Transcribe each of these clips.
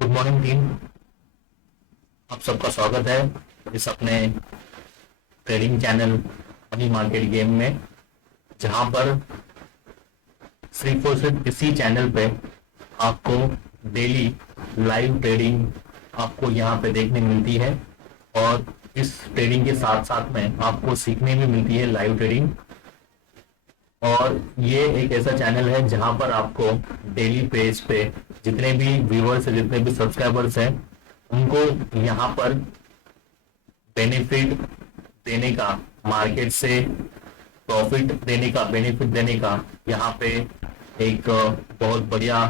Good morning team. आप सबका स्वागत है इस अपने trading channel money market game में, जहां पर सिर्फ और सिर्फ इसी चैनल पे आपको डेली लाइव ट्रेडिंग आपको यहाँ पे देखने मिलती है। और इस ट्रेडिंग के साथ साथ में आपको सीखने भी मिलती है लाइव ट्रेडिंग। और ये एक ऐसा चैनल है जहां पर आपको डेली बेस पे जितने भी व्यूअर्स है, जितने भी सब्सक्राइबर्स हैं, उनको यहाँ पर बेनिफिट देने का, मार्केट से प्रॉफिट देने का, बेनिफिट देने का यहाँ पे एक बहुत बढ़िया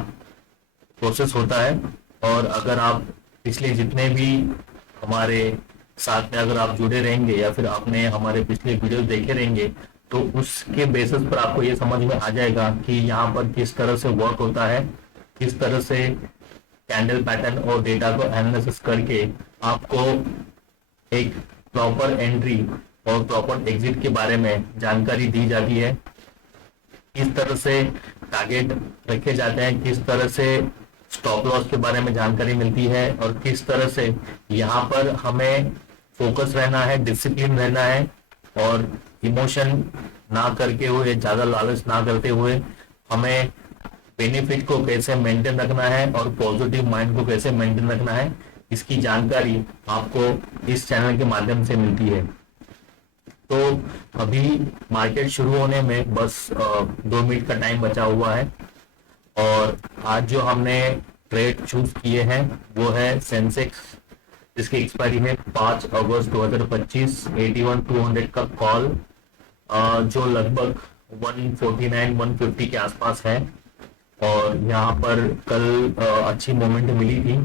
प्रोसेस होता है। और अगर आप पिछले जितने भी हमारे साथ में अगर आप जुड़े रहेंगे या फिर आपने हमारे पिछले वीडियो देखे रहेंगे, तो उसके बेसिस पर आपको ये समझ में आ जाएगा कि यहाँ पर किस तरह से वर्क होता है, किस तरह से कैंडल पैटर्न और डेटा को एनालिसिस करके आपको एक प्रॉपर एंट्री और प्रॉपर एग्जिट के बारे में जानकारी दी जाती है। किस तरह से टारगेट रखे जाते हैं, किस तरह से स्टॉप लॉस के बारे में जानकारी मिलती है, और किस तरह से यहाँ पर हमें फोकस रहना है, डिसिप्लिन रहना है, और इमोशन ना करके हुए, ज्यादा लालच ना करते हुए हमें बेनिफिट को कैसे मेंटेन रखना है और पॉजिटिव माइंड को कैसे मेंटेन रखना है, इसकी जानकारी आपको इस चैनल के माध्यम से मिलती है। तो अभी मार्केट शुरू होने में बस 2 मिनट का टाइम बचा हुआ है। और आज जो हमने ट्रेड चूज किए हैं वो है सेंसेक्स, जिसकी एक्सपायरी है 5 अगस्त 2025, 81,200 का कॉल, जो लगभग 149-150 के आसपास है। और यहाँ पर कल अच्छी मोमेंट मिली थी।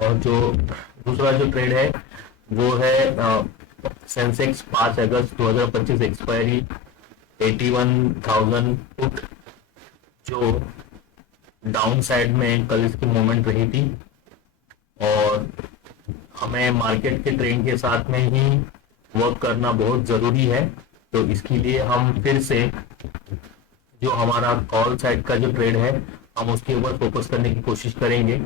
और जो दूसरा जो ट्रेड है वो है सेंसेक्स 5 अगस्त 2025, एक्सपायरी 81,000 पुट, जो डाउन साइड में कल इसकी मूवमेंट रही थी। और हमें मार्केट के ट्रेंड के साथ में ही वर्क करना बहुत जरूरी है। तो इसके लिए हम फिर से जो हमारा कॉल साइड का जो ट्रेड है, हम उसके ऊपर फोकस करने की कोशिश करेंगे।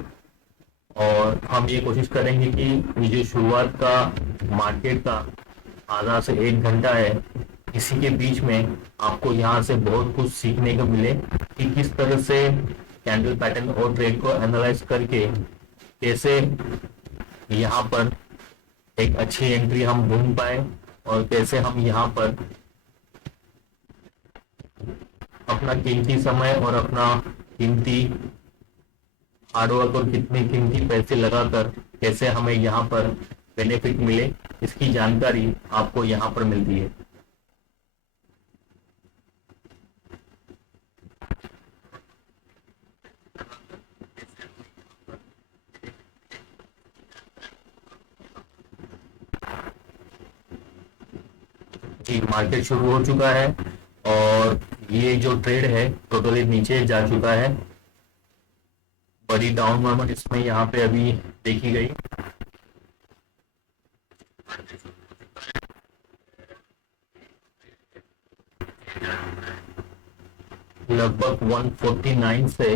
और हम ये कोशिश करेंगे कि ये जो शुरुआत का मार्केट का आधा से 1 घंटा है, इसी के बीच में आपको यहाँ से बहुत कुछ सीखने को मिले कि किस तरह से कैंडल पैटर्न और ट्रेड को एनालाइज करके कैसे यहाँ पर एक अच्छी एंट्री हम ढूंढ पाए, और कैसे हम यहाँ पर अपना कीमती समय और अपना कीमती हार्डवर्क और कितने कीमती पैसे लगाकर कैसे हमें यहाँ पर बेनिफिट मिले, इसकी जानकारी आपको यहाँ पर मिलती है। जी, मार्केट शुरू हो चुका है और ये जो ट्रेड है टोटली नीचे जा चुका है। बड़ी डाउन मूवमेंट इसमें यहाँ पे अभी देखी गई। लगभग 149 से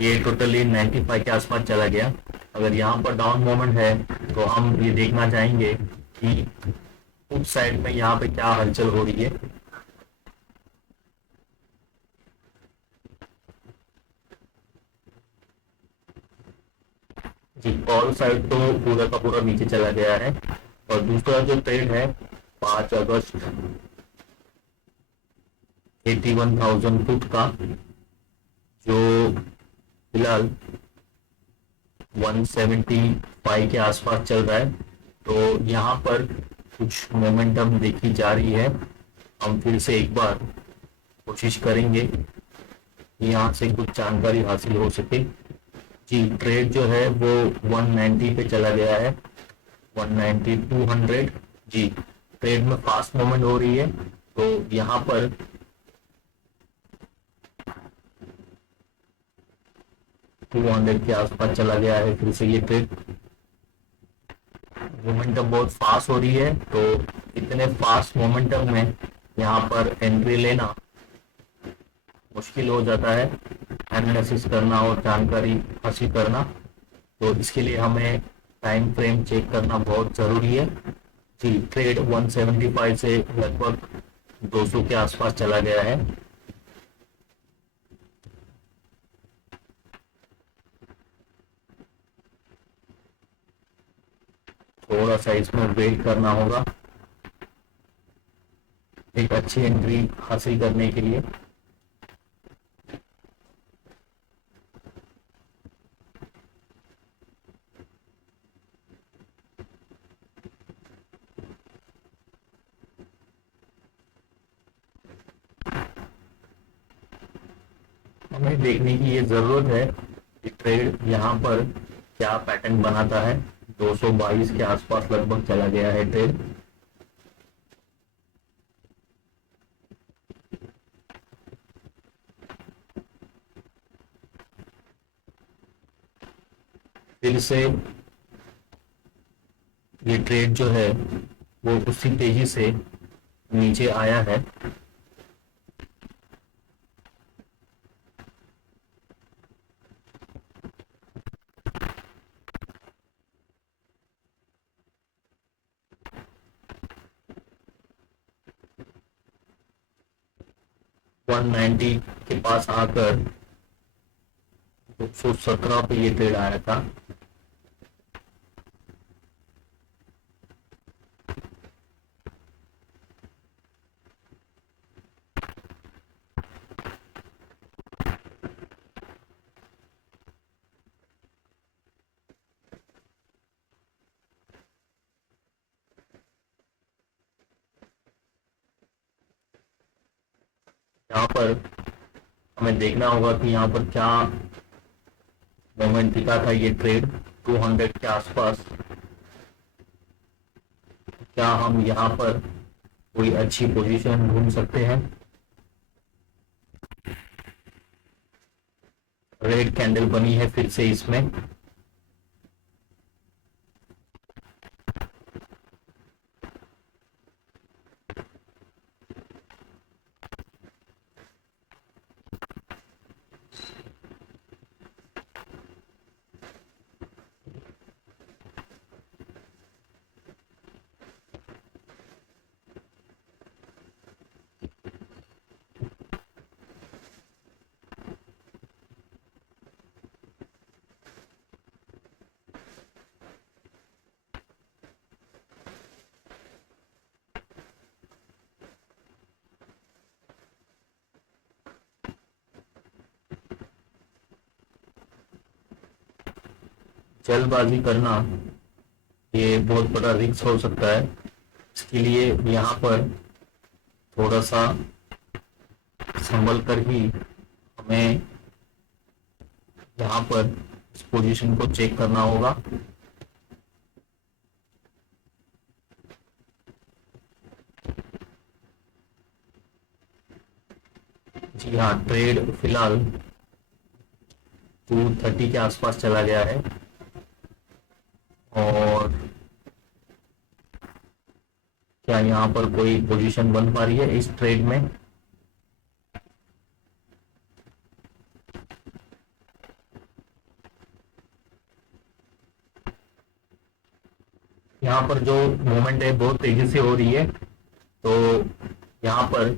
ये टोटली 95 के आसपास चला गया। अगर यहाँ पर डाउन मोमेंट है तो हम ये देखना चाहेंगे कि उस साइड में यहाँ पे क्या हलचल हो रही है। जी, कॉल साइड तो पूरा का पूरा नीचे चला गया है। और दूसरा जो ट्रेड है 5 अगस्त 81,000 फुट का, जो फिलहाल 175 के आसपास चल रहा है, तो यहाँ पर कुछ मोमेंटम देखी जा रही है। हम फिर से एक बार कोशिश करेंगे कि यहाँ से कुछ जानकारी हासिल हो सके। जी, ट्रेड जो है वो 190 पे चला गया है, 190 200। जी, ट्रेड में फास्ट मूवमेंट हो रही है, तो यहाँ पर टू 200 के आसपास चला गया है। फिर से ये ट्रेड मोमेंटम बहुत फास्ट हो रही है, तो इतने फास्ट मोमेंटम में यहाँ पर एंट्री लेना मुश्किल हो जाता है, एनालिसिस करना और जानकारी हासिल करना। तो इसके लिए हमें टाइम फ्रेम चेक करना बहुत ज़रूरी है। जी, ट्रेड 175 से लगभग 200 के आसपास चला गया है। थोड़ा सा इसमें वेट करना होगा एक अच्छी एंट्री हासिल करने के लिए। हमें देखने की ये जरूरत है कि ट्रेड यहाँ पर क्या पैटर्न बनाता है। 222 के आसपास लगभग चला गया है ट्रेड। फिर से ये ट्रेड जो है वो उसी तेजी से नीचे आया है। वन 190 के पास आकर 117 पे ये ट्रेड आया था। यहाँ पर हमें देखना होगा कि यहाँ पर क्या मोमेंट दिखा था ये ट्रेड 200 के आसपास। क्या हम यहाँ पर कोई अच्छी पोजीशन ढूंढ सकते हैं। रेड कैंडल बनी है फिर से इसमें। जल्दबाजी करना ये बहुत बड़ा रिस्क हो सकता है। इसके लिए यहाँ पर थोड़ा सा संभल कर ही हमें यहाँ पर इस पोजीशन को चेक करना होगा। जी हाँ, ट्रेड फिलहाल 230 के आसपास चला गया है। और क्या यहाँ पर कोई पोजीशन बन पा रही है इस ट्रेड में। यहाँ पर जो मूवमेंट है बहुत तेजी से हो रही है, तो यहाँ पर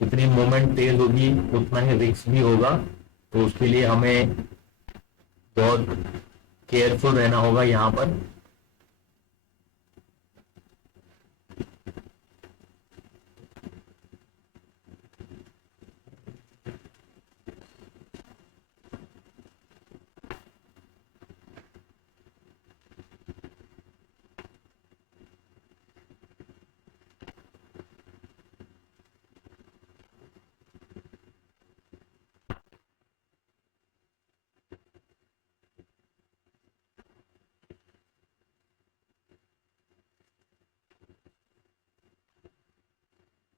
जितनी मूवमेंट तेज होगी उतना ही रिस्क भी होगा। तो उसके लिए हमें बहुत केयरफुल रहना होगा यहाँ पर।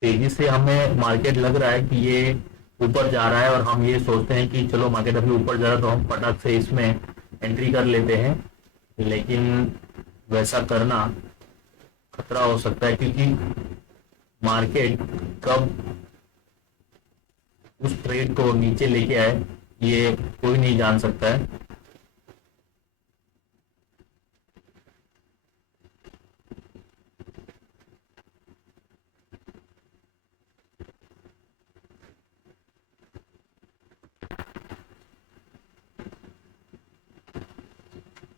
तेजी से हमें मार्केट लग रहा है कि ये ऊपर जा रहा है, और हम ये सोचते हैं कि चलो मार्केट अभी ऊपर जा रहा है तो हम फटाक से इसमें एंट्री कर लेते हैं। लेकिन वैसा करना खतरा हो सकता है, क्योंकि मार्केट कब उस ट्रेड को नीचे लेके आए ये कोई नहीं जान सकता है।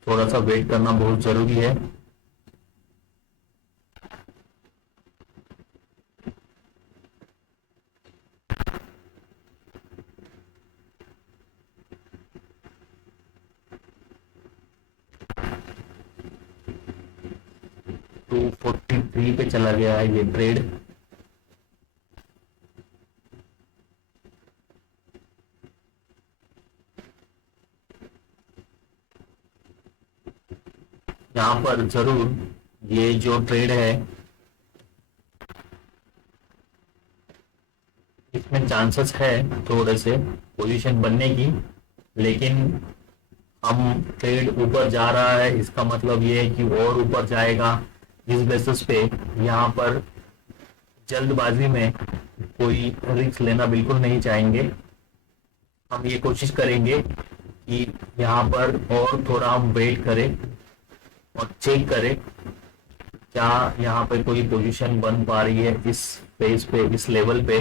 थोड़ा सा वेट करना बहुत जरूरी है। टू 43 पे चला गया है ये ट्रेड। यहाँ पर जरूर ये जो ट्रेड है इसमें चांसेस है थोड़े से पोजीशन बनने की, लेकिन हम ट्रेड ऊपर जा रहा है इसका मतलब ये है कि और ऊपर जाएगा। इस बेसिस पे यहाँ पर जल्दबाजी में कोई रिस्क लेना बिल्कुल नहीं चाहेंगे। हम ये कोशिश करेंगे कि यहाँ पर और थोड़ा हम वेट करें और चेक करें क्या यहाँ पे कोई पोजीशन बन पा रही है इस पेज पे, इस लेवल पे।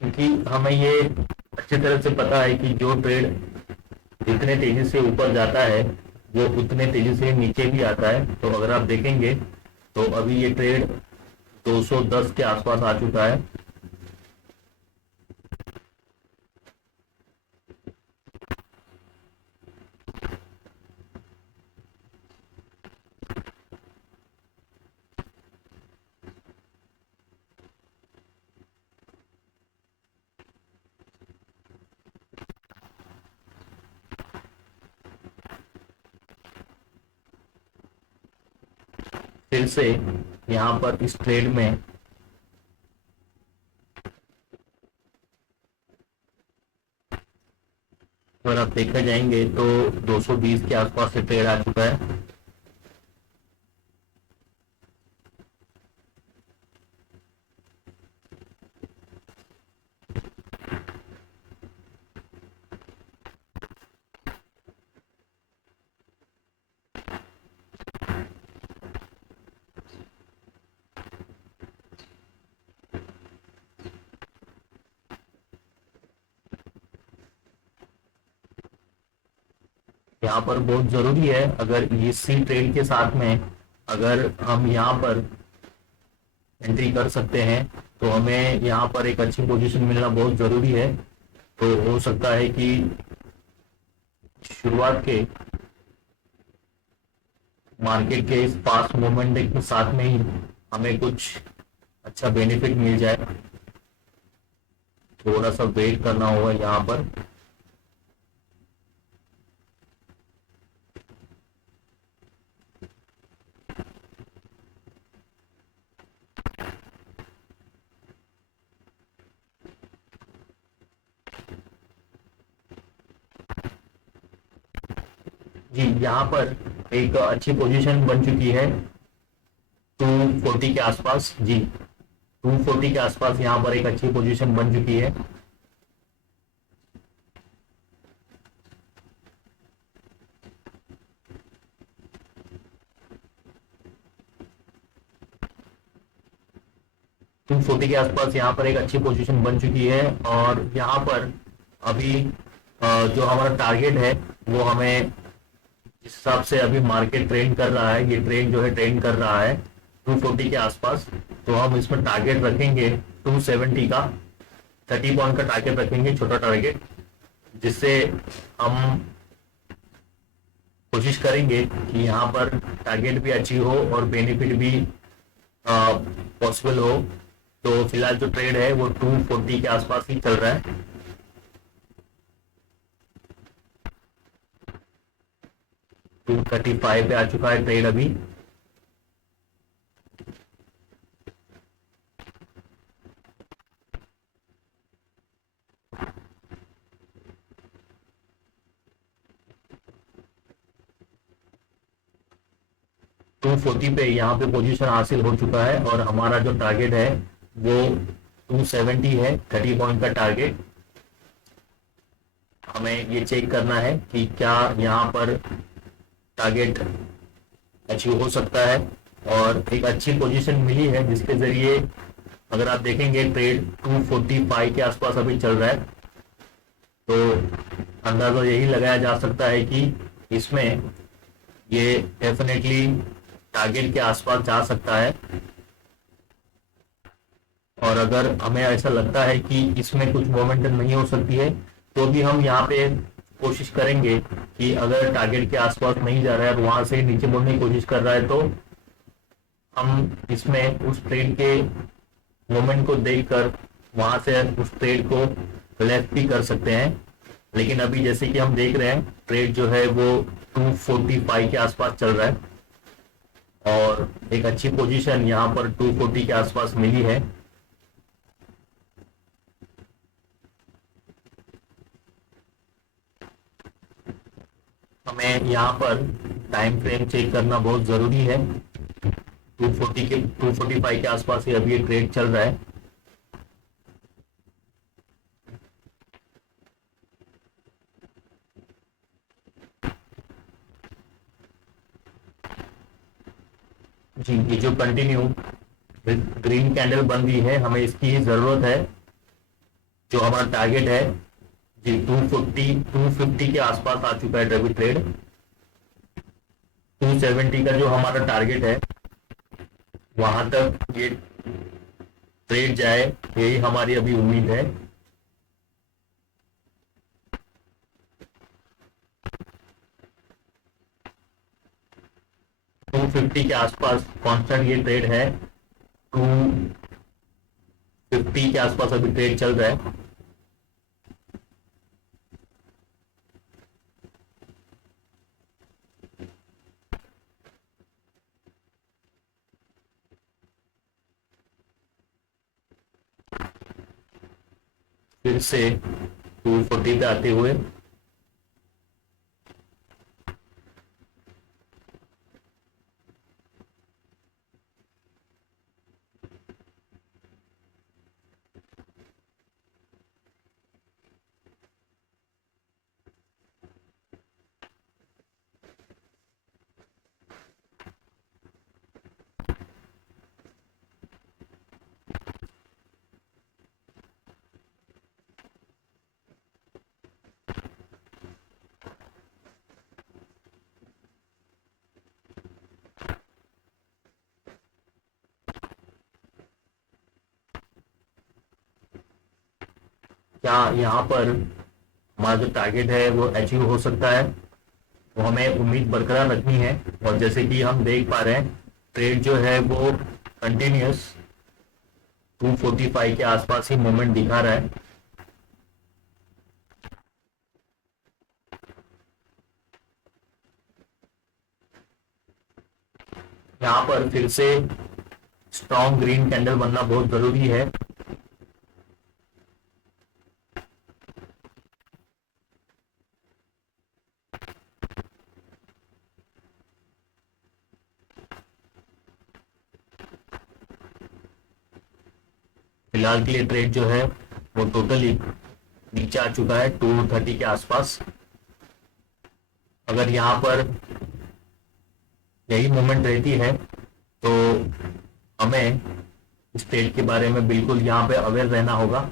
क्योंकि हमें ये अच्छी तरह से पता है कि जो ट्रेड जितने तेजी से ऊपर जाता है वो उतने तेजी से नीचे भी आता है। तो अगर आप देखेंगे तो अभी ये ट्रेड 210 के आसपास आ चुका है। फिर से यहाँ पर इस ट्रेड में अगर आप देखा जाएंगे तो 220 के आसपास से ट्रेड आ चुका है। यहाँ पर बहुत जरूरी है, अगर इसी ट्रेड के साथ में अगर हम यहाँ पर एंट्री कर सकते हैं तो हमें यहाँ पर एक अच्छी पोजीशन मिलना बहुत जरूरी है। तो हो सकता है कि शुरुआत के मार्केट के इस फास्ट मूवमेंट के साथ में ही हमें कुछ अच्छा बेनिफिट मिल जाए। थोड़ा सा वेट करना होगा यहाँ पर। जी यहाँ पर एक अच्छी पोजीशन बन चुकी है 240 के आसपास। जी 240 के आसपास यहाँ पर एक अच्छी पोजीशन बन चुकी है। 240 के आसपास यहाँ पर एक अच्छी पोजीशन बन चुकी है। और यहाँ पर अभी जो हमारा टारगेट है वो हमें जिस हिसाब से अभी मार्केट ट्रेंड कर रहा है, ये ट्रेंड जो है ट्रेंड कर रहा है 240 के आसपास, तो हम इसमें टारगेट रखेंगे 270 का, 30 पॉइंट का टारगेट रखेंगे, छोटा टारगेट, जिससे हम कोशिश करेंगे कि यहाँ पर टारगेट भी अच्छी हो और बेनिफिट भी पॉसिबल हो। तो फिलहाल जो ट्रेड है वो 240 के आसपास ही चल रहा है। 235 पे आ चुका है ट्रेड अभी। टू 240 पे यहाँ पे पोजीशन हासिल हो चुका है और हमारा जो टारगेट है वो 270 है, 30 पॉइंट का टारगेट। हमें ये चेक करना है कि क्या यहाँ पर टारगेट अचीव हो सकता है। और एक अच्छी पोजीशन मिली है जिसके जरिए अगर आप देखेंगे ट्रेड 245 के आसपास अभी चल रहा है, तो अंदाजा यही लगाया जा सकता है कि इसमें ये डेफिनेटली टारगेट के आसपास जा सकता है। और अगर हमें ऐसा लगता है कि इसमें कुछ मोमेंटम नहीं हो सकती है तो भी हम यहाँ पे कोशिश करेंगे कि अगर टारगेट के आसपास नहीं जा रहा है और वहां से नीचे मुड़ने की कोशिश कर रहा है तो हम इसमें उस ट्रेड के मोमेंट को देखकर वहां से उस ट्रेड को लेफ्ट भी कर सकते हैं। लेकिन अभी जैसे कि हम देख रहे हैं ट्रेड जो है वो 245 के आसपास चल रहा है और एक अच्छी पोजीशन यहाँ पर 240 के आसपास मिली है। हमें यहाँ पर टाइम फ्रेम चेक करना बहुत जरूरी है। 245 के आसपास ही अभी ये ट्रेड चल रहा है। जी, ये जो कंटिन्यू ग्रीन कैंडल बन रही है हमें इसकी ही जरूरत है। जो हमारा टारगेट है जी 250 के आसपास आ चुका है अभी ट्रेड। 270 का जो हमारा टारगेट है वहां तक ये ट्रेड जाए, यही हमारी अभी उम्मीद है। टू 250 के आसपास कांस्टेंट ये ट्रेड है। 250 के आसपास अभी ट्रेड चल रहा है। फिर से 240 पे आते हुए क्या यहाँ पर हमारा जो टारगेट है वो अचीव हो सकता है, वो हमें उम्मीद बरकरार रखनी है। और जैसे कि हम देख पा रहे हैं ट्रेड जो है वो कंटिन्यूस 245 के आसपास ही मूवमेंट दिखा रहा है। यहाँ पर फिर से स्ट्रॉन्ग ग्रीन कैंडल बनना बहुत जरूरी है। फिलहाल के लिए ट्रेड जो है वो टोटली नीचे आ चुका है 230 के आसपास। अगर यहाँ पर यही मूवमेंट रहती है तो हमें इस ट्रेड के बारे में बिल्कुल यहाँ पे अवेयर रहना होगा।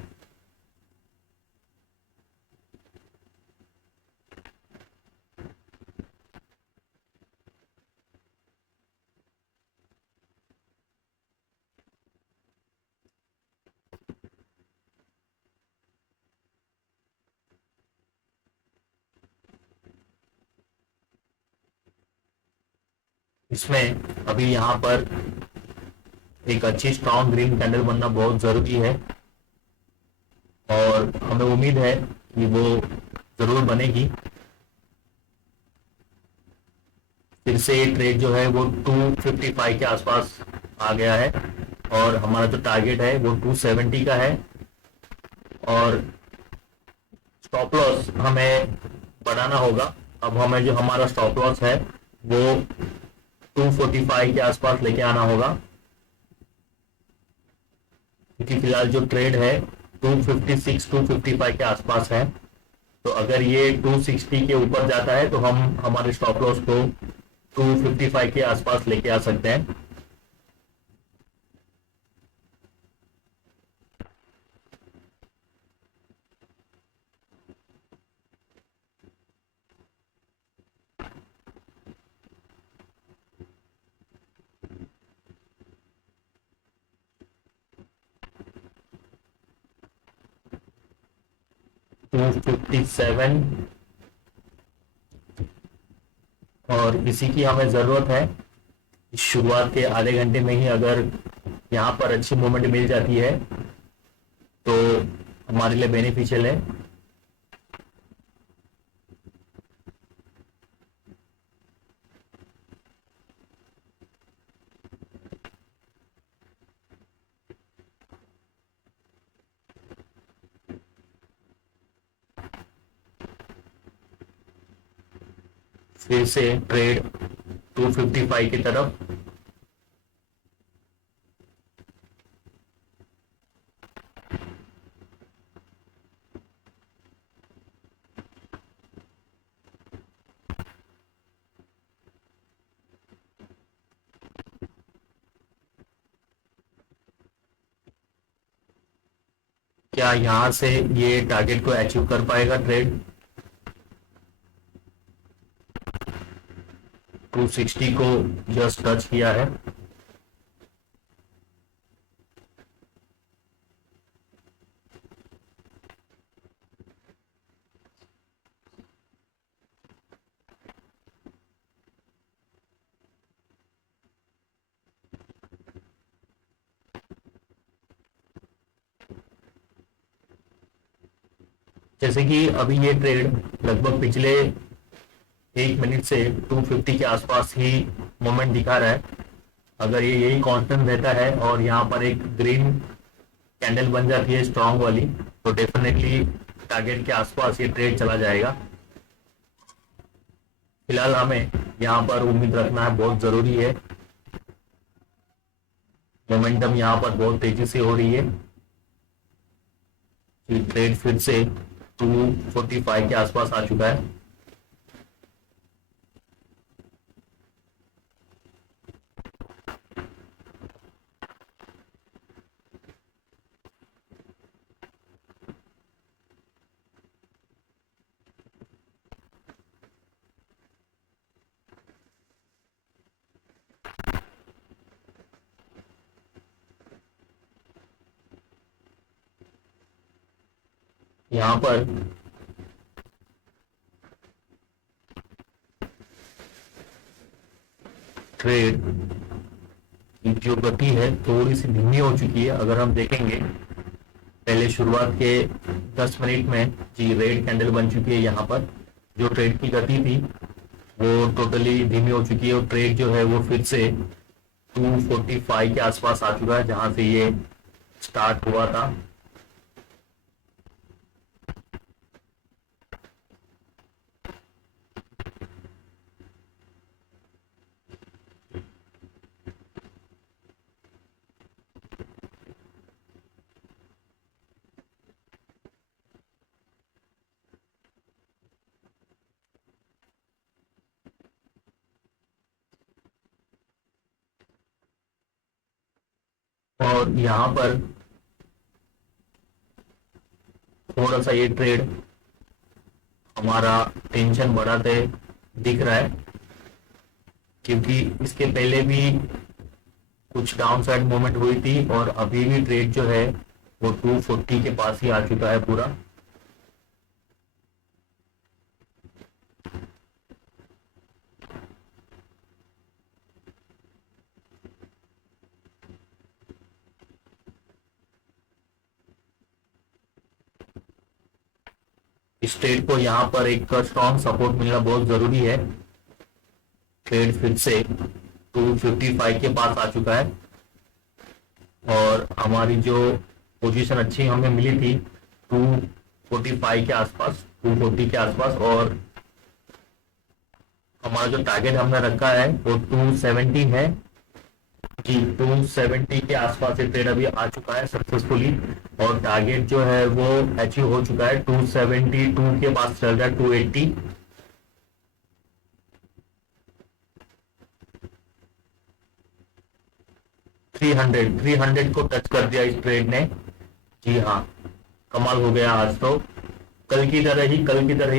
इसमें अभी यहाँ पर एक अच्छी स्ट्रॉन्ग ग्रीन कैंडल बनना बहुत जरूरी है और हमें उम्मीद है कि वो जरूर बनेगी। फिर से ये ट्रेड जो है वो 255 के आसपास आ गया है और हमारा जो टारगेट है वो 270 का है और स्टॉप लॉस हमें बढ़ाना होगा। अब हमें जो हमारा स्टॉप लॉस है वो 245 के आसपास लेके आना होगा, क्योंकि फिलहाल जो ट्रेड है 256 255 के आसपास है। तो अगर ये 260 के ऊपर जाता है तो हम हमारे स्टॉप लॉस को 255 के आसपास लेके आ सकते हैं। टू 57 और इसी की हमें ज़रूरत है। शुरुआत के आधे घंटे में ही अगर यहाँ पर अच्छी मूवमेंट मिल जाती है तो हमारे लिए बेनिफिशियल है। फिर से ट्रेड 255 की तरफ। क्या यहां से ये टारगेट को अचीव कर पाएगा ट्रेड? 260 को जस्ट टच किया है। जैसे कि अभी ये ट्रेड लगभग पिछले 1 मिनट से 250 के आसपास ही मोमेंट दिखा रहा है। अगर ये यही कांस्टेंट रहता है और यहाँ पर एक ग्रीन कैंडल बन जाती है स्ट्रांग वाली, तो डेफिनेटली टारगेट के आसपास ये ट्रेड चला जाएगा। फिलहाल हमें यहाँ पर उम्मीद रखना है, बहुत जरूरी है। मोमेंटम यहाँ पर बहुत तेजी से हो रही है। ट्रेड फिर से 245 के आसपास आ चुका है। यहाँ पर ट्रेड की जो गति है थोड़ी सी धीमी हो चुकी है। अगर हम देखेंगे पहले शुरुआत के 10 मिनट में जी रेड कैंडल बन चुकी है। यहाँ पर जो ट्रेड की गति थी वो टोटली धीमी हो चुकी है और ट्रेड जो है वो फिर से 245 के आसपास आ चुका है, जहां से ये स्टार्ट हुआ था। और यहाँ पर थोड़ा सा ये ट्रेड हमारा टेंशन बढ़ाते दिख रहा है, क्योंकि इसके पहले भी कुछ डाउन साइड मूवमेंट हुई थी और अभी भी ट्रेड जो है वो 240 के पास ही आ चुका है पूरा। इस ट्रेड को यहाँ पर एक स्ट्रॉन्ग सपोर्ट मिलना बहुत जरूरी है। ट्रेड फिर से 255 के पास आ चुका है और हमारी जो पोजीशन अच्छी हमें मिली थी 245 के आसपास, 240 के आसपास, और हमारा जो टारगेट हमने रखा है वो 270 है कि 270 के आसपास ये ट्रेड अभी आ चुका है सक्सेसफुली, और टारगेट जो है वो अचीव हो चुका है। 272 के पास चल रहा है, 280। थ्री हंड्रेड को टच कर दिया इस ट्रेड ने। जी हाँ, कमाल हो गया आज तो। कल की तरह ही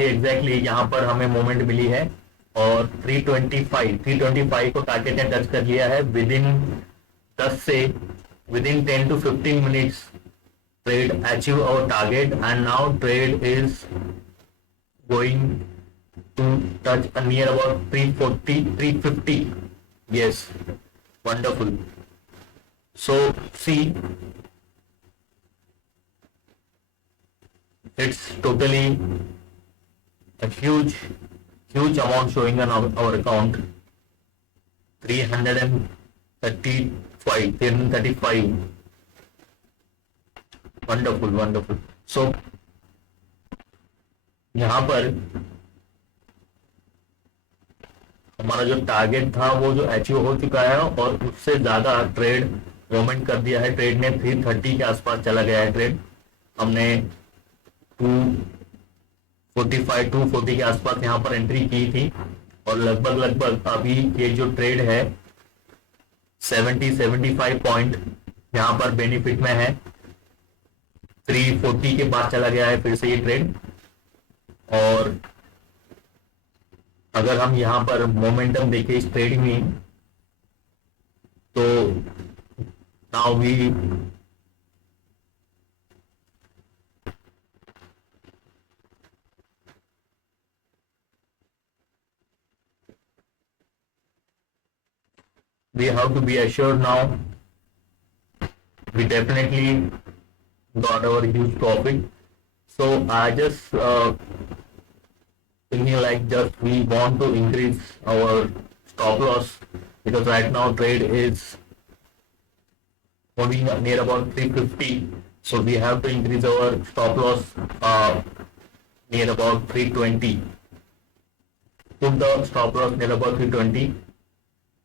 एग्जैक्टली यहाँ पर हमें मोमेंट मिली है और 325 को टारगेट ने टच कर लिया है। Within 10 to 15 minutes trade achieve our target and now trade is going to touch near about 340 350। Yes, wonderful. So see, it's totally a huge amount showing on our account. 335. Wonderful. So यहाँ पर हमारा जो target था वो जो achieve हो चुका है और उससे ज्यादा ट्रेड मूवमेंट कर दिया है। ट्रेड ने 330 के आसपास चला गया है ट्रेड। हमने 240 के आसपास यहाँ पर एंट्री की थी और लगभग अभी ये जो ट्रेड है 75 पॉइंट यहाँ पर बेनिफिट में है। 340 के पास चला गया है फिर से ये ट्रेड। और अगर हम यहाँ पर मोमेंटम देखें इस ट्रेड में तो now we have to be assured now we definitely got our huge profit. So I just thinking like just we want to increase our stop loss because right now trade is moving near about 350, so we have to increase our stop loss near about 320. Put the stop loss near about 320.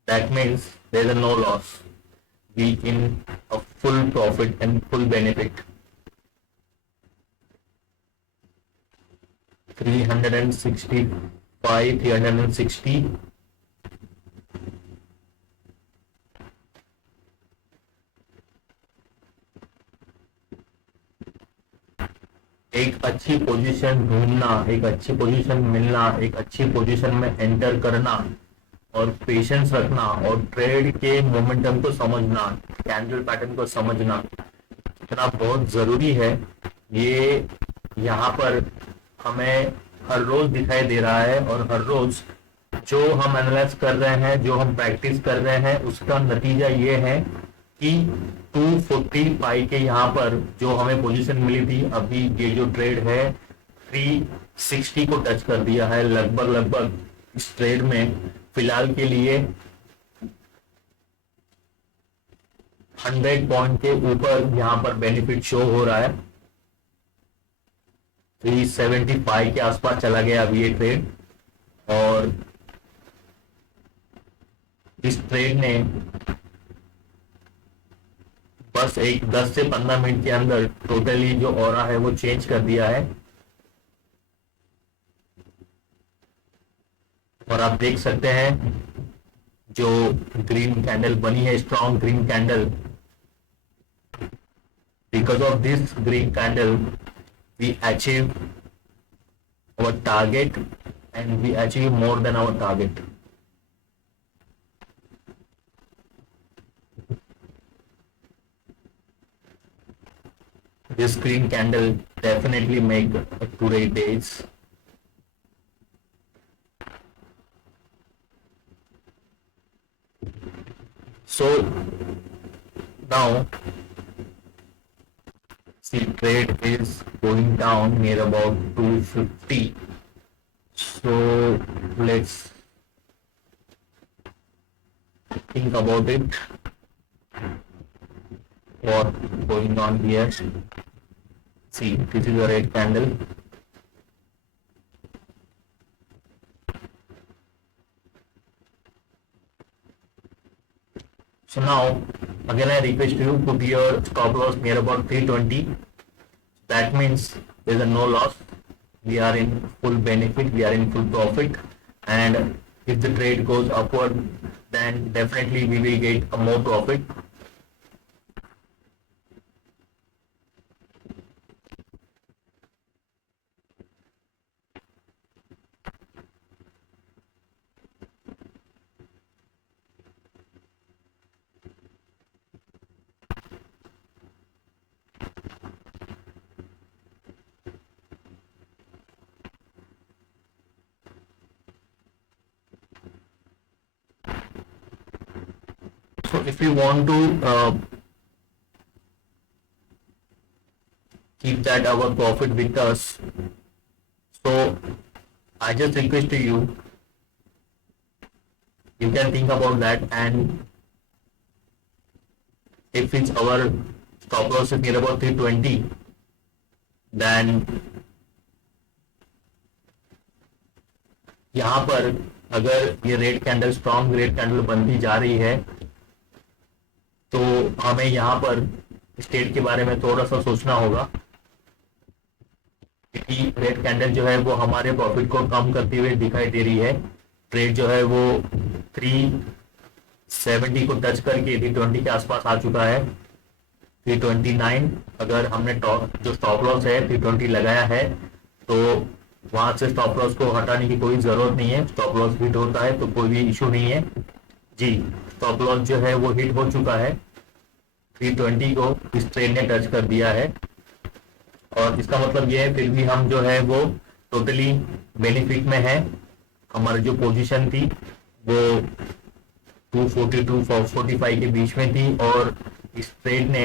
That means there is no loss. We in a full profit and full benefit. 365, 360. एक अच्छी position ढूंढना, एक अच्छी position मिलना, एक अच्छी position में enter करना और पेशेंस रखना और ट्रेड के मोमेंटम को समझना, कैंडल पैटर्न को समझना कितना बहुत जरूरी है। ये यहाँ पर हमें हर रोज दिखाई दे रहा है और हर रोज जो हम एनालाइज कर रहे हैं, जो हम प्रैक्टिस कर रहे हैं, उसका नतीजा ये है कि 245 के यहाँ पर जो हमें पोजीशन मिली थी, अभी ये जो ट्रेड है 360 को टच कर दिया है। लगभग इस ट्रेड में फिलहाल के लिए 100 पॉइंट के ऊपर यहाँ पर बेनिफिट शो हो रहा है। 375 के आसपास चला गया अभी ये ट्रेड और इस ट्रेड ने बस एक 10 से 15 मिनट के अंदर टोटली जो ऑरा है वो चेंज कर दिया है। और आप देख सकते हैं जो ग्रीन कैंडल बनी है, strong green candle, Because of this green candle, we achieve our target, and we achieve more than our target. This green candle definitely make today days. So now see, trade is going down near about 250. So let's think about it. What going on here? See, this is a red candle. So now again I request you put your stop loss near about 320. That means there is a no loss. We are in full benefit, we are in full profit, and if the trade goes upward, then definitely we will get a more profit. So if you want to keep that our profit with us, so I just request to you, you can think about that, and if it's our stop loss is near about 320, then यहाँ पर अगर ये red candle strong red candle बनती जा रही है, तो हमें यहाँ पर स्टेट के बारे में थोड़ा सा सोचना होगा, क्योंकि रेड कैंडल जो है वो हमारे प्रॉफिट को कम करती हुई दिखाई दे रही है। ट्रेड जो है वो 370 को टच करके 320 के आसपास आ चुका है। 329 अगर हमने जो स्टॉप लॉस है 320 लगाया है, तो वहां से स्टॉप लॉस को हटाने की कोई जरूरत नहीं है। स्टॉप लॉस हिट होता है तो कोई भी इशू नहीं है जी। स्टॉप लॉस जो है वो हिट हो चुका है, 320 को इस ट्रेड ने टच कर दिया है, और इसका मतलब ये है फिर भी हम जो है वो टोटली बेनिफिट में है। हमारी जो पोजीशन थी वो 242 445 के बीच में थी, और इस ट्रेड ने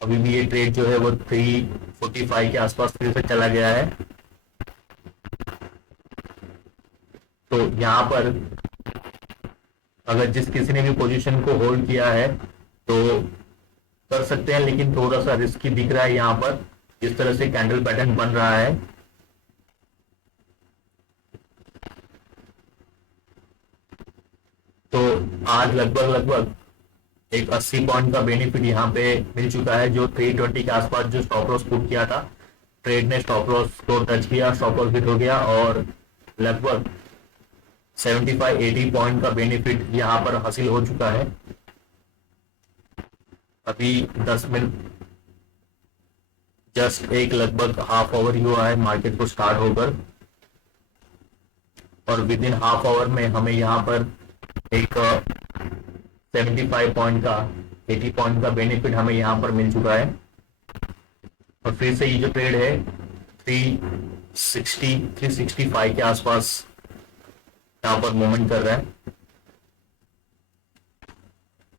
अभी भी ये ट्रेड जो है वो 345 के आसपास फिर से चला गया है। तो यहाँ पर अगर जिस किसी ने भी पोजीशन को होल्ड किया है तो कर सकते हैं, लेकिन थोड़ा सा रिस्की दिख रहा है यहाँ पर जिस तरह से कैंडल पैटर्न बन रहा है। तो आज लगभग एक 80 पॉइंट का बेनिफिट यहाँ पे मिल चुका है। जो 320 के आसपास जो स्टॉप लॉस पुट किया था, ट्रेड ने स्टॉप लॉस को टच किया, स्टॉप लॉस हिट हो गया, और लगभग 75-80 पॉइंट का बेनिफिट यहाँ पर हासिल हो चुका है। अभी 10 मिनट जस्ट एक लगभग हाफ आवर ही हुआ है मार्केट को स्टार्ट होकर, और विद इन हाफ आवर में हमें यहाँ पर एक 75 पॉइंट का 80 पॉइंट का बेनिफिट हमें यहाँ पर मिल चुका है। और फिर से ये जो ट्रेड है 365 के आसपास यहाँ पर मूवमेंट कर रहा है,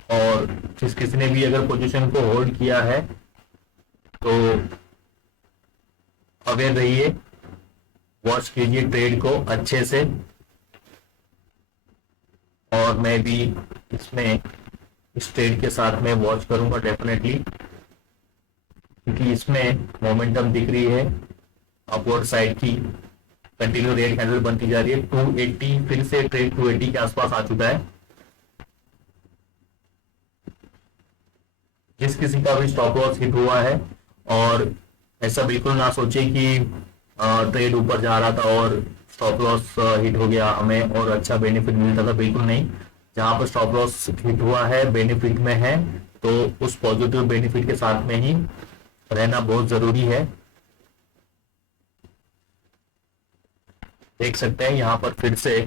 और जिस किसी ने भी अगर पोजीशन को होल्ड किया है तो अवेयर रहिए, वॉच कीजिए ट्रेड को अच्छे से। और मैं भी इसमें इस ट्रेड के साथ में वॉच करूंगा डेफिनेटली, क्योंकि इसमें मोमेंटम दिख रही है अपवर्ड साइड की, कंटिन्यू रेड कैंडल बनती जा रही है। 280 फिर से ट्रेड 280 के आसपास आ चुका है। जिस किसी का भी स्टॉप लॉस हिट हुआ है, और ऐसा बिल्कुल ना सोचे कि ट्रेड ऊपर जा रहा था और स्टॉप लॉस हिट हो गया हमें और अच्छा बेनिफिट मिलता था, बिल्कुल नहीं। जहां पर स्टॉप लॉस हिट हुआ है बेनिफिट में है, तो उस पॉजिटिव बेनिफिट के साथ में ही रहना बहुत जरूरी है। देख सकते हैं यहाँ पर फिर से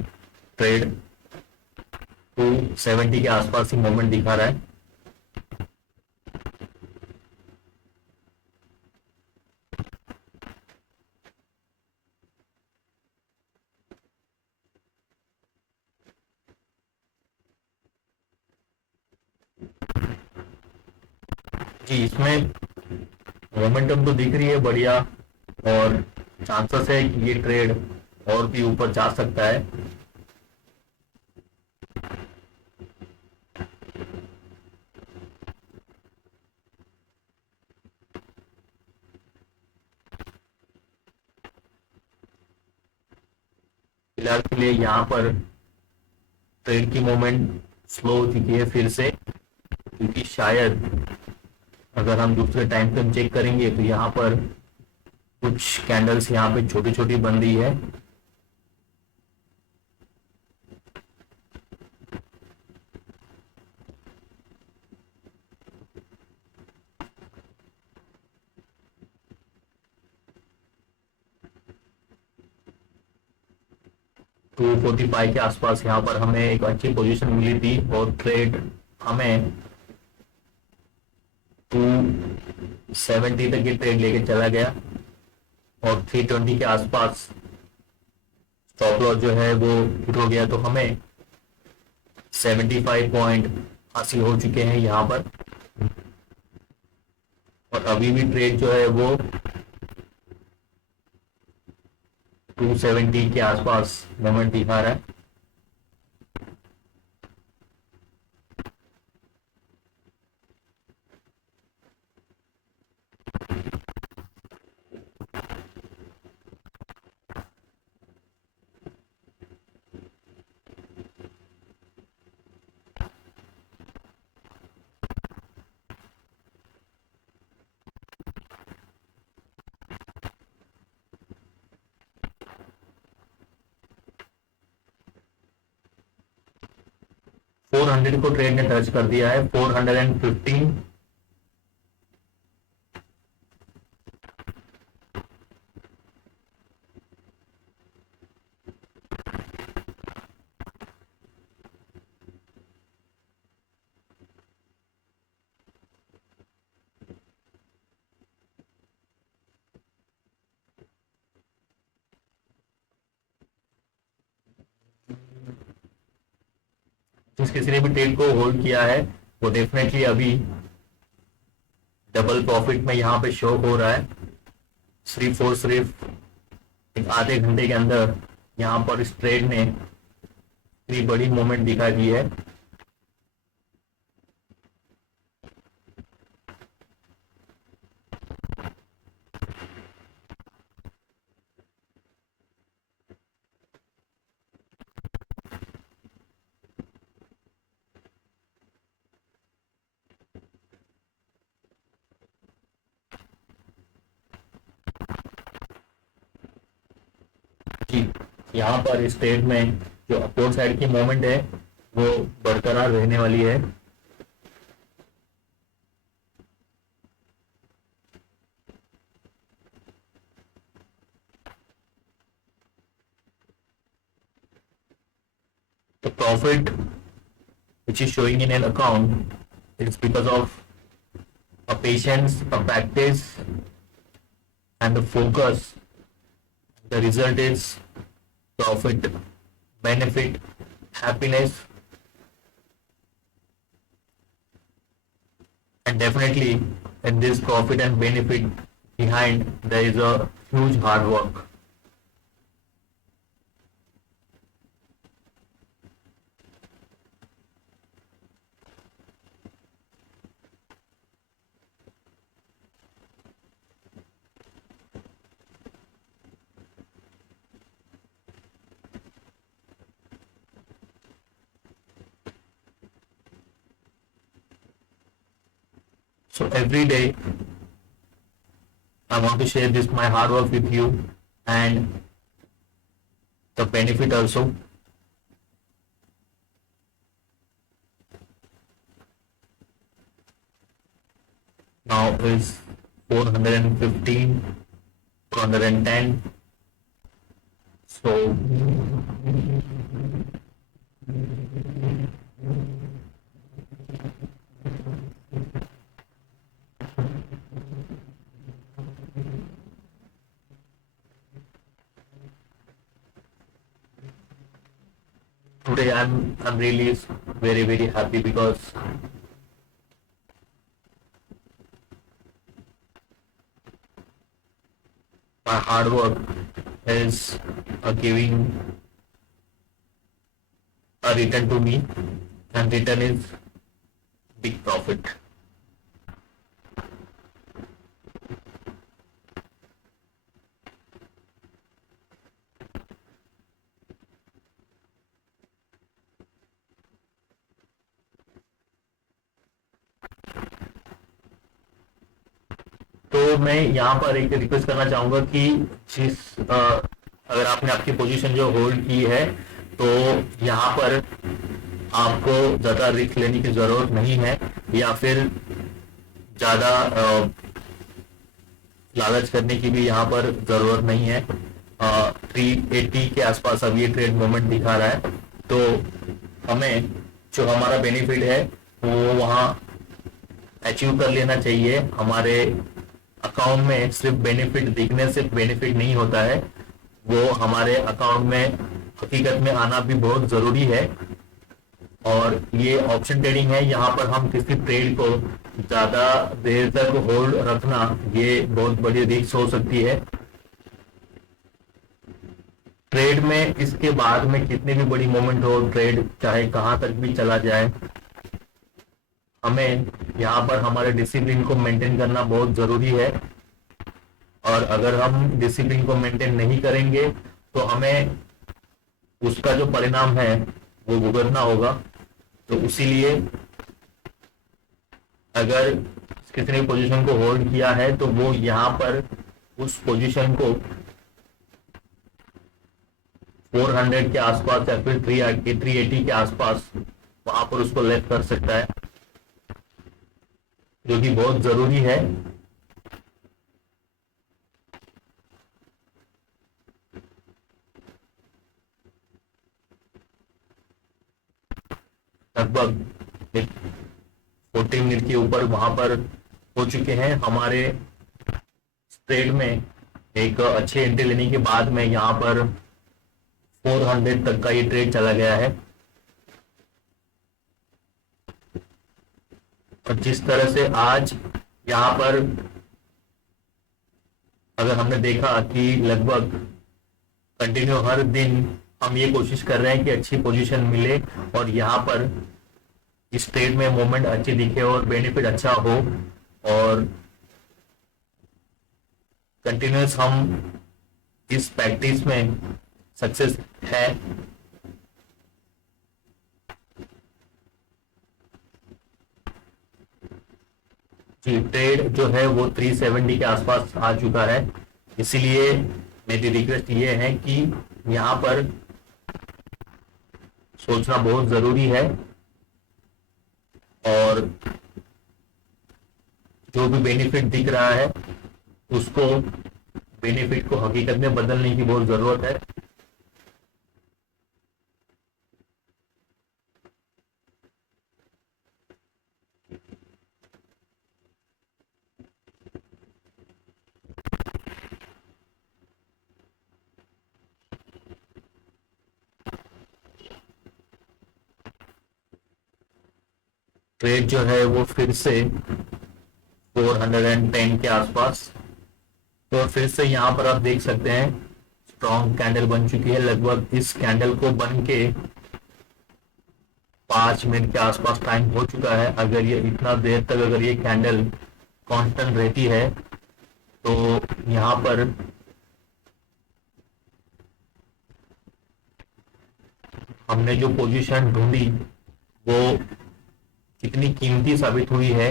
ट्रेड 270 के आसपास ही मूवमेंट दिखा रहा है। जी, इसमें मोमेंटम तो दिख रही है बढ़िया, और चांसेस है कि ये ट्रेड और भी ऊपर जा सकता है। फिलहाल के लिए यहाँ पर ट्रेड की मूवमेंट स्लो हो चुकी है फिर से, क्योंकि शायद अगर हम दूसरे टाइम फ्रेम चेक करेंगे तो यहाँ पर कुछ कैंडल्स यहाँ पे छोटी छोटी बन रही है। टू 45 के आसपास यहाँ पर हमें एक अच्छी पोजीशन मिली थी, और ट्रेड हमें 270 तक ये ट्रेड लेके चला गया, और 320 के आसपास स्टॉप लॉस जो है वो हिट हो गया, तो हमें 75 पॉइंट हासिल हो चुके हैं यहाँ पर। और अभी भी ट्रेड जो है वो 270 के आसपास मोमेंट दिखा रहा है। फोर हंड्रेड को ट्रेड ने टच कर दिया है, 415। जिस किसी ने भी ट्रेड को होल्ड किया है वो डेफिनेटली अभी डबल प्रॉफिट में यहाँ पे शो हो रहा है। सिर्फ और सिर्फ एक आधे घंटे के अंदर यहाँ पर इस ट्रेड ने इतनी बड़ी मूवमेंट दिखा दी है। जी, यहाँ पर इस ट्रेड में जो अपोर साइड की मूवमेंट है वो बरकरार रहने वाली है। The profit which is showing in an account is because of a patience, a practice, and the focus. The result is profit, benefit, happiness, and definitely in this profit and benefit behind there is a huge hard work. So every day I want to share this my hard work with you and the benefit also. is 415, 410. So today I'm really very happy because my hard work is giving a return to me, and return is big profit. तो मैं यहाँ पर एक request करना चाहूंगा कि अगर आपने आपकी पोजीशन जो होल्ड की है, तो यहाँ पर आपको ज्यादा रिस्क लेने की जरूरत नहीं है, या फिर ज्यादा लालच करने की भी यहाँ पर जरूरत नहीं है। 380 के आसपास अब ये ट्रेड मोमेंट दिखा रहा है, तो हमें जो हमारा बेनिफिट है वो वहाँ अचीव कर लेना चाहिए। हमारे अकाउंट में सिर्फ बेनिफिट दिखने से बेनिफिट नहीं होता है, वो हमारे अकाउंट में हकीकत में आना भी बहुत जरूरी है। और ये ऑप्शन ट्रेडिंग है, यहाँ पर हम किसी ट्रेड को ज्यादा देर तक होल्ड रखना ये बहुत बड़ी रिस्क हो सकती है। ट्रेड में इसके बाद में कितनी भी बड़ी मोमेंट हो, ट्रेड चाहे कहां तक भी चला जाए, हमें यहाँ पर हमारे डिसिप्लिन को मेंटेन करना बहुत जरूरी है। और अगर हम डिसिप्लिन को मेंटेन नहीं करेंगे तो हमें उसका जो परिणाम है वो भुगतना होगा। तो इसीलिए अगर किसी ने पोजीशन को होल्ड किया है तो वो यहाँ पर उस पोजीशन को 400 के आसपास या फिर 380 के आसपास वहां पर उसको लेफ्ट कर सकता है, जो कि बहुत जरूरी है। लगभग 40 मिनट के ऊपर वहां पर हो चुके हैं। हमारे ट्रेड में एक अच्छे एंट्री लेने के बाद में यहाँ पर 400 तक का ये ट्रेड चला गया है। और जिस तरह से आज यहाँ पर अगर हमने देखा कि लगभग कंटिन्यू हर दिन हम ये कोशिश कर रहे हैं कि अच्छी पोजीशन मिले और यहाँ पर इस ट्रेड में मूवमेंट अच्छी दिखे और बेनिफिट अच्छा हो, और कंटिन्यूस हम इस प्रैक्टिस में सक्सेस है। जी, ट्रेड जो है वो 370 के आसपास आ चुका है, इसीलिए मेरी रिक्वेस्ट ये है कि यहाँ पर सोचना बहुत जरूरी है, और जो भी बेनिफिट दिख रहा है उसको बेनिफिट को हकीकत में बदलने की बहुत जरूरत है। ट्रेड जो है वो फिर से 410 के आसपास, तो फिर से यहाँ पर आप देख सकते हैं स्ट्रॉन्ग कैंडल बन चुकी है। लगभग इस कैंडल को बन के 5 मिनट के आसपास टाइम हो चुका है। अगर ये इतना देर तक अगर ये कैंडल कांस्टेंट रहती है तो यहाँ पर हमने जो पोजीशन ढूंढी वो कितनी कीमती साबित हुई है।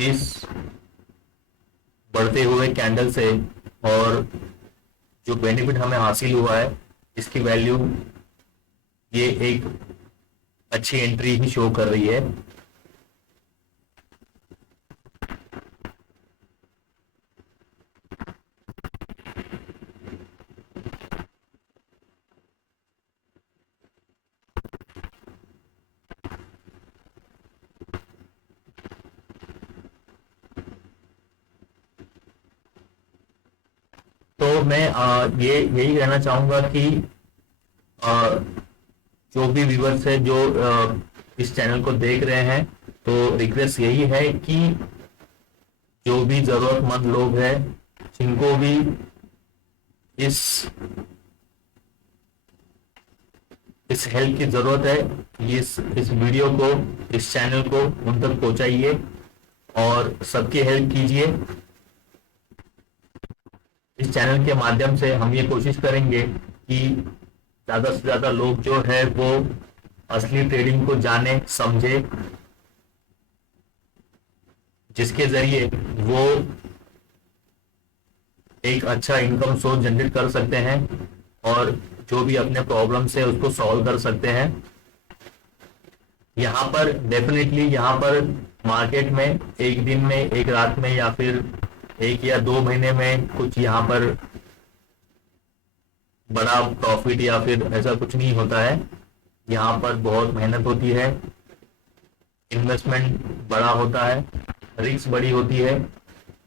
इस बढ़ते हुए कैंडल से और जो बेनिफिट हमें हासिल हुआ है इसकी वैल्यू ये एक अच्छी एंट्री ही शो कर रही है। तो मैं ये यही कहना चाहूंगा कि अ, जो भी व्यूवर्स है जो इस चैनल को देख रहे हैं, तो रिक्वेस्ट यही है कि जो भी जरूरतमंद लोग हैं, जिनको भी इस हेल्प की जरूरत है, इस वीडियो को, इस चैनल को उन तक पहुंचाइए और सबकी हेल्प कीजिए। इस चैनल के माध्यम से हम ये कोशिश करेंगे कि ज्यादा से ज्यादा लोग जो है वो असली ट्रेडिंग को जाने समझे, जिसके जरिए वो एक अच्छा इनकम सोर्स जनरेट कर सकते हैं और जो भी अपने प्रॉब्लम्स है उसको सॉल्व कर सकते हैं। यहाँ पर डेफिनेटली, यहाँ पर मार्केट में एक दिन में, एक रात में, या फिर 1 या 2 महीने में कुछ यहाँ पर बड़ा प्रॉफिट या फिर ऐसा कुछ नहीं होता है। यहाँ पर बहुत मेहनत होती है, इन्वेस्टमेंट बड़ा होता है, रिस्क बड़ी होती है,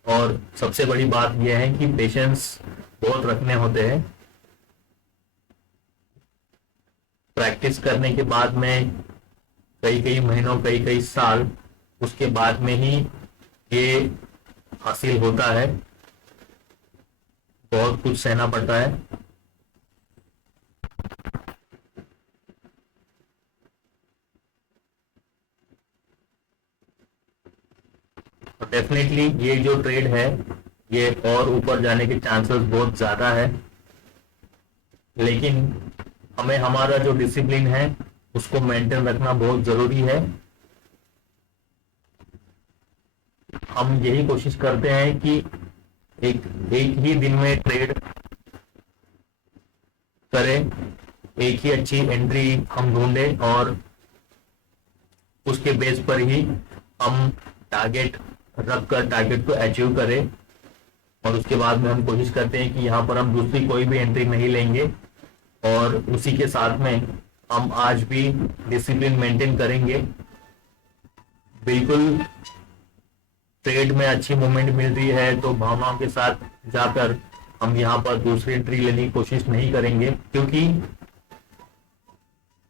और सबसे बड़ी बात यह है कि पेशेंस बहुत रखने होते हैं। प्रैक्टिस करने के बाद में कई कई महीनों, कई कई साल, उसके बाद में ही ये हासिल होता है। बहुत कुछ सहना पड़ता है। डेफिनेटली ये जो ट्रेड है ये और ऊपर जाने के चांसेस बहुत ज्यादा है, लेकिन हमें हमारा जो डिसिप्लिन है उसको मेंटेन रखना बहुत जरूरी है। हम यही कोशिश करते हैं कि एक ही दिन में ट्रेड करें, एक ही अच्छी एंट्री हम ढूंढें और उसके बेस पर ही हम टारगेट रखकर टारगेट को अचीव करें। और उसके बाद में हम कोशिश करते हैं कि यहाँ पर हम दूसरी कोई भी एंट्री नहीं लेंगे, और उसी के साथ में हम आज भी डिसिप्लिन मेंटेन करेंगे। बिल्कुल ट्रेड में अच्छी मूवमेंट मिल रही है तो भावनाओं के साथ जाकर हम यहाँ पर दूसरी एंट्री लेने की कोशिश नहीं करेंगे, क्योंकि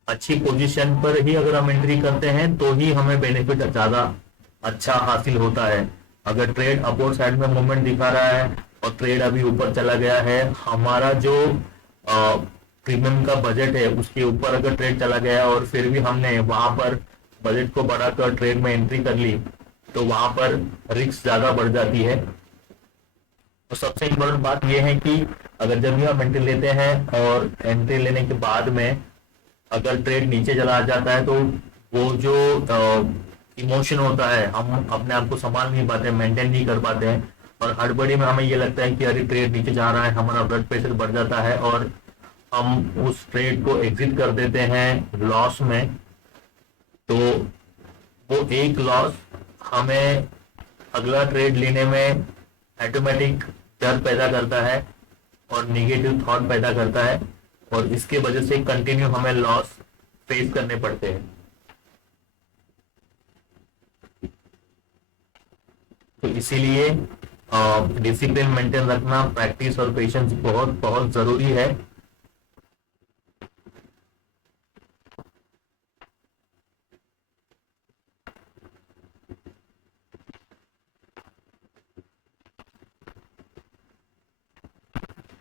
अच्छी पोजीशन पर ही अगर हम एंट्री करते हैं तो ही हमें बेनिफिट ज्यादा अच्छा हासिल होता है। अगर ट्रेड अपवर्ड साइड में मूवमेंट दिखा रहा है और ट्रेड अभी ऊपर चला गया है, हमारा जो प्रीमियम का बजट है उसके ऊपर अगर ट्रेड चला गया और फिर भी हमने वहां पर बजट को बढ़ाकर ट्रेड में एंट्री कर ली, तो वहां पर रिस्क ज्यादा बढ़ जाती है। तो सबसे इम्पोर्टेंट बात यह है कि अगर जब भी हम एंट्री लेते हैं और एंट्री लेने के बाद में अगर ट्रेड नीचे चला जाता है, तो वो जो इमोशन होता है, हम अपने आप को संभाल नहीं पाते, मेंटेन नहीं कर पाते हैं, और हड़बड़ी में हमें ये लगता है कि अरे ट्रेड नीचे जा रहा है, हमारा ब्लड प्रेशर बढ़ जाता है और हम उस ट्रेड को एग्जिट कर देते हैं लॉस में। तो वो एक लॉस हमें अगला ट्रेड लेने में ऑटोमेटिक डर पैदा करता है और नेगेटिव थॉट पैदा करता है, और इसके वजह से कंटिन्यू हमें लॉस फेस करने पड़ते हैं। तो इसीलिए डिसिप्लिन मेंटेन रखना, प्रैक्टिस और पेशेंस बहुत बहुत जरूरी है।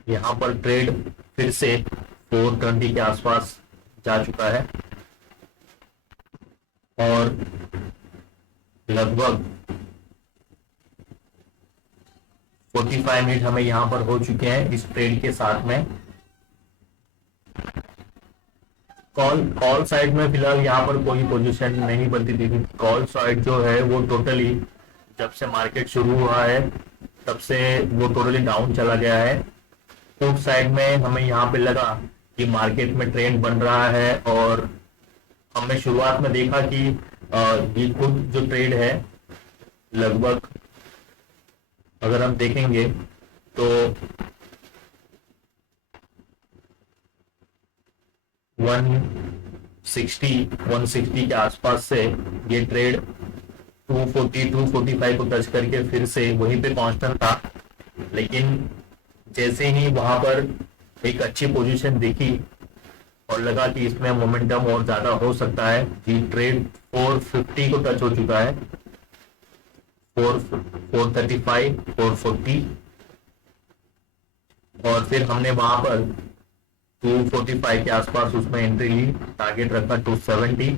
यहाँ पर ट्रेड फिर से 420 के आसपास जा चुका है और लगभग 45 मिनट हमें यहाँ पर हो चुके हैं इस ट्रेड के साथ में। कॉल साइड में फिलहाल यहाँ पर कोई पोजीशन नहीं बनती थी। कॉल साइड जो है वो टोटली जब से मार्केट शुरू हुआ है तब से वो टोटली डाउन चला गया है। पुट साइड में हमें यहाँ पे लगा कि मार्केट में ट्रेंड बन रहा है, और हमने शुरुआत में देखा कि ये पुट जो ट्रेड है लगभग अगर हम देखेंगे तो 160 के आसपास से ये ट्रेड 240 245 को टच करके फिर से वहीं पे कांस्टेंट था। लेकिन जैसे ही वहां पर एक अच्छी पोजीशन दिखी और लगा कि इसमें मोमेंटम और ज्यादा हो सकता है, ये ट्रेड 450 को टच हो चुका है, 435, 440, और फिर हमने वहां पर 245 के आसपास उसमें एंट्री ली, टारगेट रखा 270,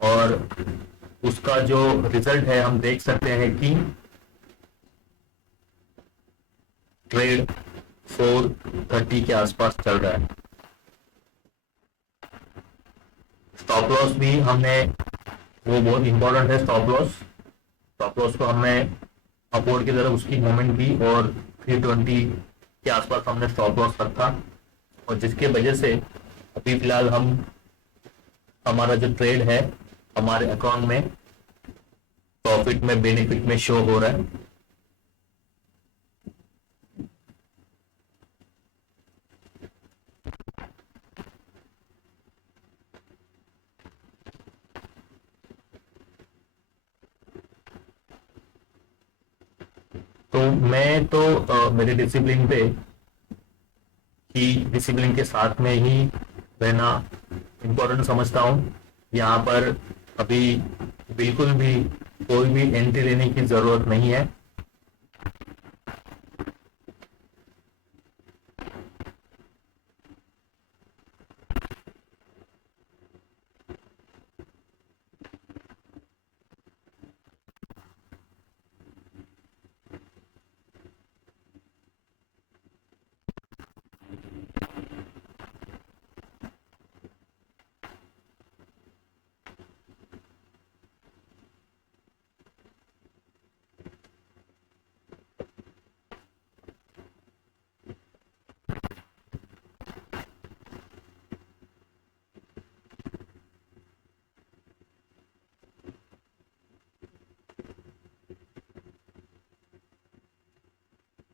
और उसका जो रिजल्ट है हम देख सकते हैं कि ट्रेड 430 के आसपास चल रहा है। स्टॉप लॉस भी हमने, वो बहुत इंपॉर्टेंट है स्टॉप लॉस। स्टॉप लॉस को हमने अपवर्ड की तरफ उसकी मूवमेंट की और 320 के आसपास हमने स्टॉप लॉस रखा, और जिसके वजह से अभी फिलहाल हम, हमारा जो ट्रेड है हमारे अकाउंट में प्रॉफिट में, बेनिफिट में शो हो रहा है। तो मैं तो मेरे डिसिप्लिन पे, कि डिसिप्लिन के साथ में ही रहना इम्पोर्टेंट समझता हूँ। यहाँ पर अभी बिल्कुल भी कोई भी एंट्री लेने की जरूरत नहीं है।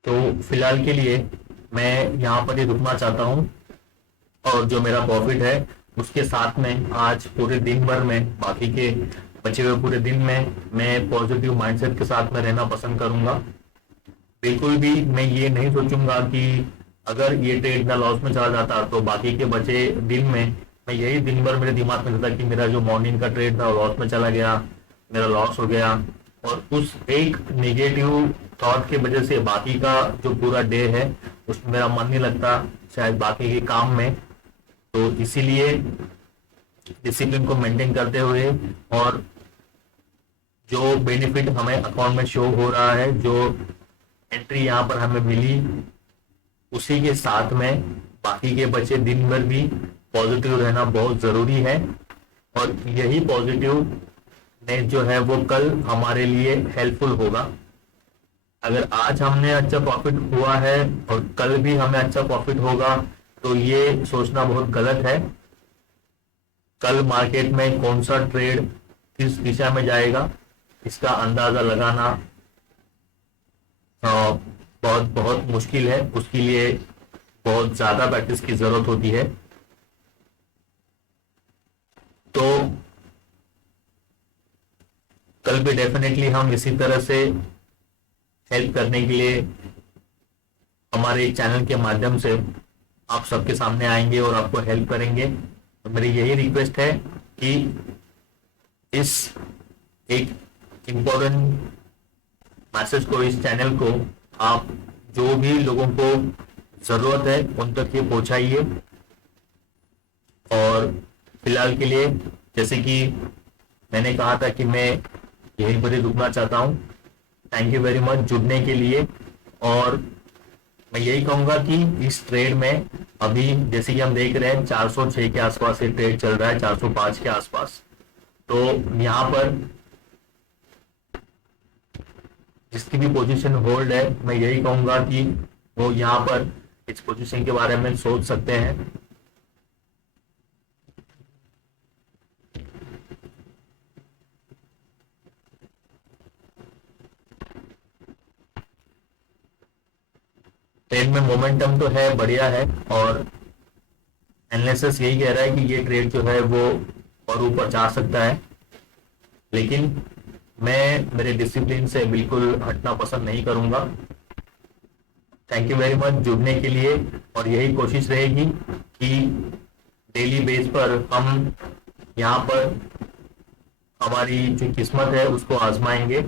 तो फिलहाल के लिए मैं यहाँ पर ही रुकना चाहता हूँ, और जो मेरा प्रॉफिट है उसके साथ में आज पूरे दिन भर में, बाकी के बचे हुए पूरे दिन में मैं पॉजिटिव माइंडसेट के साथ में रहना पसंद करूंगा। बिल्कुल भी मैं ये नहीं सोचूंगा कि अगर ये ट्रेड ना लॉस में चला जाता तो बाकी के बचे दिन में मैं यही दिन भर मेरे दिमाग में रहता कि मेरा जो मॉर्निंग का ट्रेड था लॉस में चला गया, मेरा लॉस हो गया, और उस एक नेगेटिव थॉट की वजह से बाकी का जो पूरा डे है उसमें मेरा मन नहीं लगता शायद बाकी के काम में। तो इसीलिए डिसिप्लिन को मेंटेन करते हुए, और जो बेनिफिट हमें अकाउंट में शो हो रहा है, जो एंट्री यहाँ पर हमें मिली, उसी के साथ में बाकी के बचे दिन भर भी पॉजिटिव रहना बहुत जरूरी है। और यही पॉजिटिव ने जो है वो कल हमारे लिए हेल्पफुल होगा। अगर आज हमने अच्छा प्रॉफिट हुआ है और कल भी हमें अच्छा प्रॉफिट होगा, तो ये सोचना बहुत गलत है। कल मार्केट में कौन सा ट्रेड किस दिशा में जाएगा इसका अंदाजा लगाना बहुत बहुत मुश्किल है। उसके लिए बहुत ज्यादा प्रैक्टिस की जरूरत होती है। तो कल भी डेफिनेटली हम इसी तरह से हेल्प करने के लिए हमारे चैनल के माध्यम से आप सबके सामने आएंगे और आपको हेल्प करेंगे। तो मेरी यही रिक्वेस्ट है कि इस एक इम्पोर्टेंट मैसेज को, इस चैनल को आप जो भी लोगों को जरूरत है उन तक ये पहुंचाइए। और फिलहाल के लिए, जैसे कि मैंने कहा था कि मैं यहीं पर ही रुकना चाहता हूँ। थैंक यू वेरी मच जुड़ने के लिए। और मैं यही कहूंगा कि इस ट्रेड में अभी जैसे कि हम देख रहे हैं 406 के आसपास ये ट्रेड चल रहा है, 405 के आसपास। तो यहाँ पर जिसकी भी पोजीशन होल्ड है, मैं यही कहूंगा कि वो यहाँ पर इस पोजीशन के बारे में सोच सकते हैं। ट्रेड में मोमेंटम तो है, बढ़िया है, और एनालिसिस यही कह रहा है कि ये ट्रेड जो है वो और ऊपर जा सकता है। लेकिन मैं मेरे डिसिप्लिन से बिल्कुल हटना पसंद नहीं करूंगा। थैंक यू वेरी मच जुड़ने के लिए। और यही कोशिश रहेगी कि डेली बेस पर हम यहाँ पर हमारी जो किस्मत है उसको आजमाएंगे।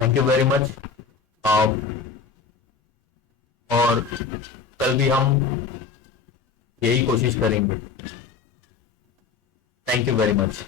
Thank you very much. और कल भी हम यही कोशिश करेंगे। Thank you very much.